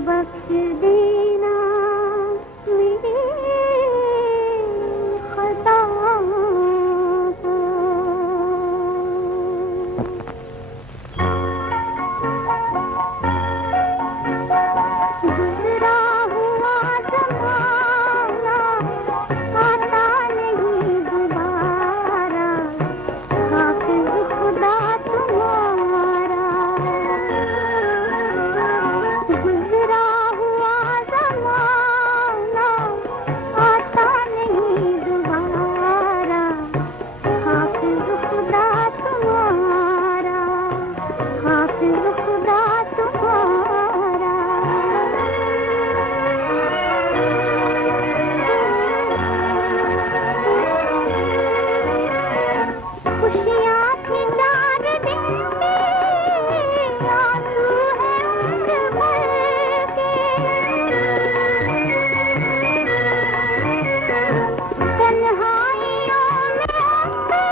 बख्श देना मेरे खता को। गुजरा हुआ ज़माना आता नहीं दोबारा, हाफ़िज़ खुदा तुम्हारा। गुजरा हुआ ज़माना आता नहीं दोबारा, हाफ़िज़ खुदा तुम्हारा, हाफ़िज़ खुदा तुम्हारा। खुशियाँ थी 4 दिन की, आंसू है उम्र भर के। तन्हाइयों में अक्सर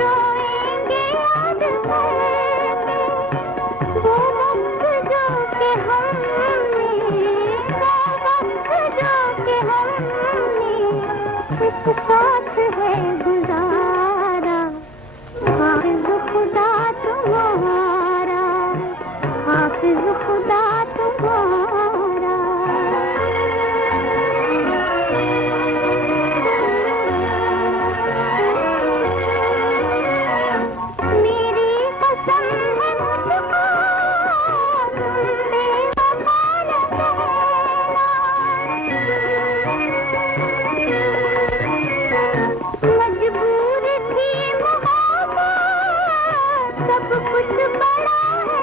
रोएंगे याद करके। वो वक्त जो कि हमने, वो वक्त जो कि हमने एक साथ है गुजारा, हाफ़िज़ खुदा तुम्हारा, हाफ़िज़ खुदा तुम्हारा। मेरी कसम है मुझको, तुमने वफ़ा न कहना। मजबूर थी मोहब्बत, सब कुछ बड़ा है